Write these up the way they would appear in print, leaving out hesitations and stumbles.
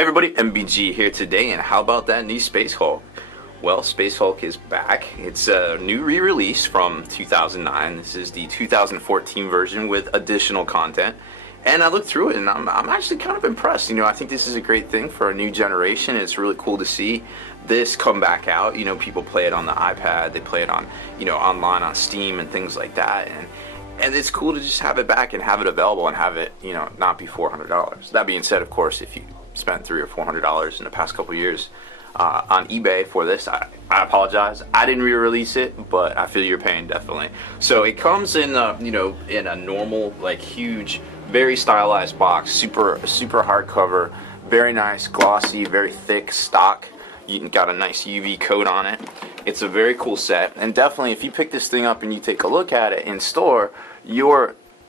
Hey everybody, MBG here today, and how about that new Space Hulk? Well, Space Hulk is back. It's a new re-release from 2009. This is the 2014 version with additional content. And I looked through it, and I'm actually kind of impressed. I think this is a great thing for a new generation. It's really cool to see this come back out. People play it on the iPad, they play it on, online on Steam and things like that. And it's cool to just have it back and have it available and have it, not be $400. That being said, of course, if you spent $300 or $400 in the past couple years on eBay for this, I apologize. I didn't re-release it, but I feel your pain, definitely. So it comes in in a normal, like, huge, very stylized box, super hardcover, very nice, glossy, very thick stock. You got a nice UV coat on it. It's a very cool set, and definitely if you pick this thing up and you take a look at it in store,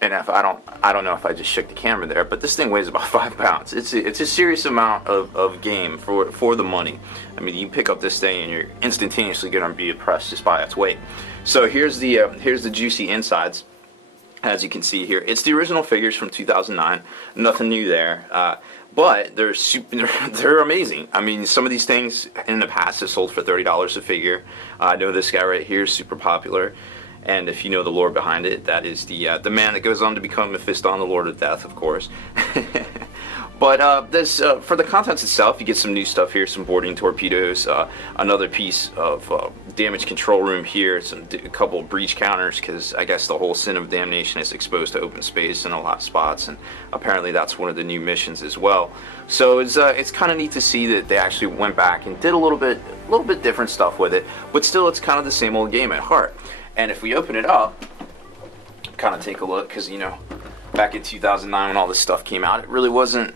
and if I don't know if I just shook the camera there, but this thing weighs about 5 pounds. It's a serious amount of game for the money. I mean, you pick up this thing and you're instantaneously going to be impressed just by its weight. So here's the juicy insides. As you can see here, it's the original figures from 2009. Nothing new there, but they're amazing. I mean, some of these things in the past have sold for $30 a figure. I know this guy right here is super popular. And if you know the lore behind it, that is the man that goes on to become Mephiston, the Lord of Death, of course. But this for the contents itself, you get some new stuff here, some boarding torpedoes, another piece of damage control room here, a couple of breach counters, because I guess the whole Sin of Damnation is exposed to open space in a lot of spots, and apparently that's one of the new missions as well. So it's kind of neat to see that they actually went back and did a little bit different stuff with it, but still it's kind of the same old game at heart. And if we open it up, kind of take a look, because back in 2009 when all this stuff came out, it really wasn't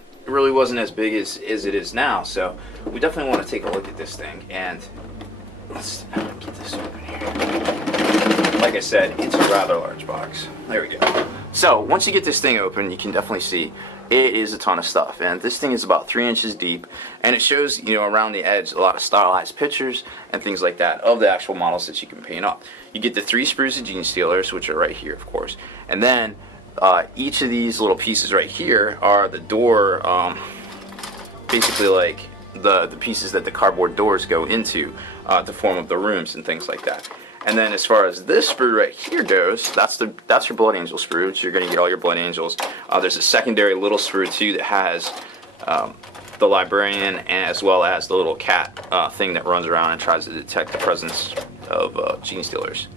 as big as it is now. So we definitely want to take a look at this thing, and let's get this open here. Like I said, it's a rather large box. There we go. So once you get this thing open, you can definitely see it is a ton of stuff, and this thing is about 3 inches deep, and it shows around the edge a lot of stylized pictures and things like that of the actual models that you can paint up. You get the 3 sprues of Genestealers, which are right here, of course, and then each of these little pieces right here are the door, basically like the pieces that the cardboard doors go into to form up the rooms and things like that. And then as far as this sprue right here goes, that's your Blood Angel sprue, which you're going to get all your Blood Angels. There's a secondary little sprue too that has the Librarian, as well as the little cat thing that runs around and tries to detect the presence of Genestealers.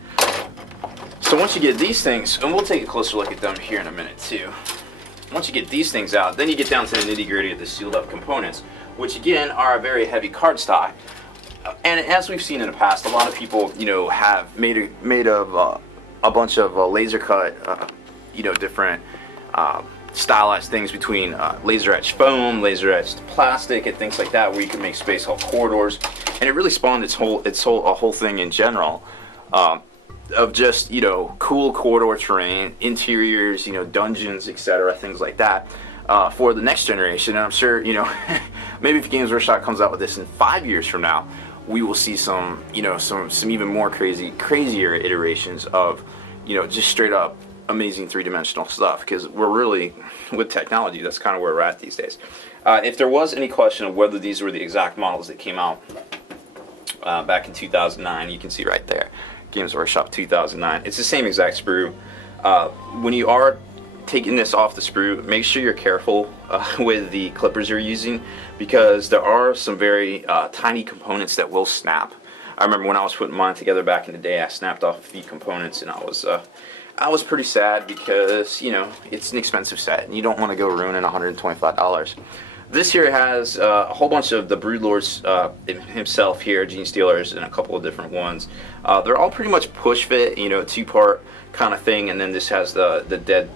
So once you get these things, and we'll take a closer look at them here in a minute too. Once you get these things out, then you get down to the nitty-gritty of the sealed up components, which again are a very heavy cardstock. And as we've seen in the past, a lot of people, have made of a bunch of laser cut, different stylized things between laser etched foam, laser etched plastic, and things like that, where you can make Space Hulk corridors. And it really spawned a whole thing in general of just cool corridor terrain, interiors, dungeons, etc., things like that. For the next generation, and I'm sure maybe if Games Workshop comes out with this in 5 years from now, we will see some even more crazier iterations of just straight up amazing three-dimensional stuff, because we're really, with technology, that's kind of where we're at these days. If there was any question of whether these were the exact models that came out back in 2009, you can see right there, Games Workshop 2009. It's the same exact sprue. When you are taking this off the sprue, make sure you're careful with the clippers you're using, because there are some very tiny components that will snap. I remember when I was putting mine together back in the day, I snapped off a few components, and I was pretty sad, because it's an expensive set and you don't want to go ruining $125. This here has a whole bunch of the Broodlords himself here, Genestealers, and a couple of different ones. They're all pretty much push fit, 2-part kind of thing, and then this has the dead,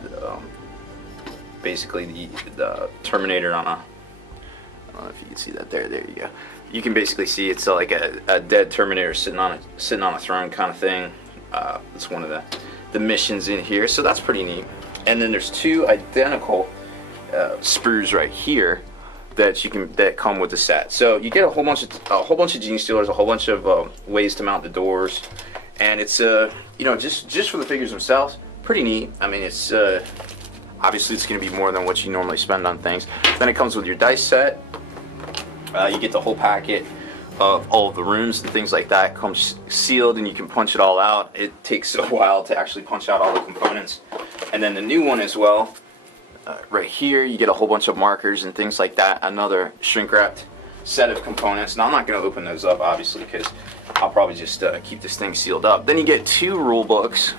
basically the Terminator on a, I don't know if you can see that there you go. You can basically see it's like a dead Terminator sitting on a throne kind of thing. It's one of the missions in here, so that's pretty neat. And then there's 2 identical sprues right here that come with the set. So you get a whole bunch of Genestealers, a whole bunch of ways to mount the doors, and it's just for the figures themselves, pretty neat. I mean, it's obviously it's going to be more than what you normally spend on things. Then it comes with your dice set, You get the whole packet of all of the rooms and things like that. It comes sealed and you can punch it all out. It takes a while to actually punch out all the components. And then the new one as well, right here you get a whole bunch of markers and things like that. Another shrink wrapped set of components. Now I'm not going to open those up obviously because I'll probably just keep this thing sealed up. Then you get 2 rule books.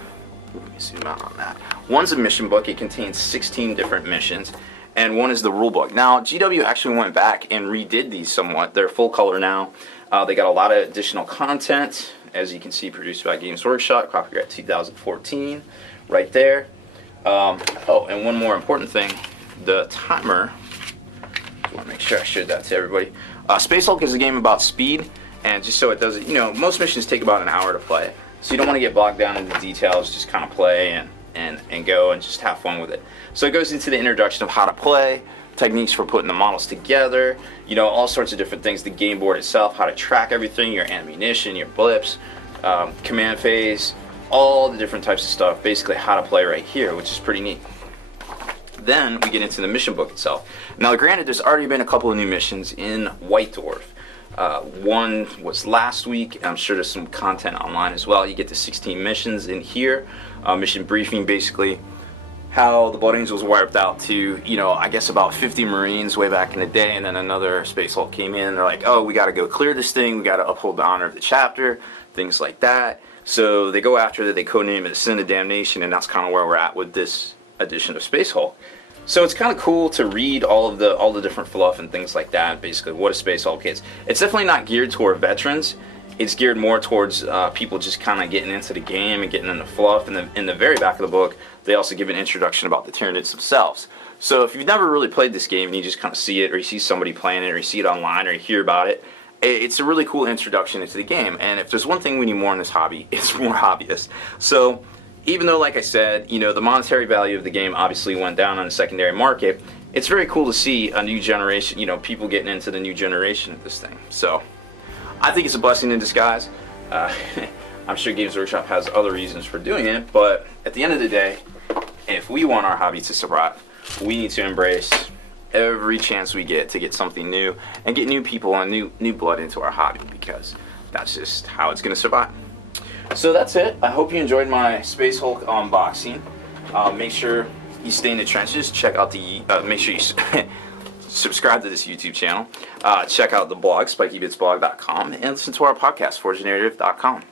Let me zoom out on that. One's a mission book. It contains 16 different missions. And one is the rule book. Now, GW actually went back and redid these somewhat. They're full color now. They got a lot of additional content, as you can see, produced by Games Workshop, copyright 2014, right there. Oh, and one more important thing, the timer. I want to make sure I showed that to everybody. Space Hulk is a game about speed, and just so it doesn't, most missions take about an hour to play. So you don't want to get bogged down in the details, just kind of play and go and just have fun with it. So it goes into the introduction of how to play, techniques for putting the models together, all sorts of different things, the game board itself, how to track everything, your ammunition, your blips, command phase, all the different types of stuff, basically how to play right here, which is pretty neat. Then we get into the mission book itself. Now granted, there's already been a couple of new missions in White Dwarf. One was last week, and I'm sure there's some content online as well. You get the 16 missions in here. Mission briefing, basically how the Blood Angels wiped out to, I guess about 50 Marines way back in the day, and then another Space Hulk came in, and they're like, oh, we got to go clear this thing, we got to uphold the honor of the chapter, things like that. So they go after it, they codename it Sin of Damnation, and that's kind of where we're at with this edition of Space Hulk. So it's kind of cool to read all the different fluff and things like that, basically what a Space Hulk is. It's definitely not geared toward veterans. It's geared more towards people just kind of getting into the game and getting into fluff. And in the very back of the book, they also give an introduction about the Tyranids themselves. So if you've never really played this game and you just kind of see it, or you see somebody playing it, or you see it online, or you hear about it, it's a really cool introduction into the game. And if there's one thing we need more in this hobby, it's more hobbyists. So even though, like I said, the monetary value of the game obviously went down on the secondary market, it's very cool to see a new generation, people getting into the new generation of this thing. So I think it's a blessing in disguise. I'm sure Games Workshop has other reasons for doing it, but at the end of the day, if we want our hobby to survive, we need to embrace every chance we get to get something new and get new people and new blood into our hobby, because that's just how it's going to survive. So that's it. I hope you enjoyed my Space Hulk unboxing. Make sure you stay in the trenches. Check out make sure you subscribe to this YouTube channel. Check out the blog, SpikeyBitsblog.com, and listen to our podcast, ForgeNarrative.com.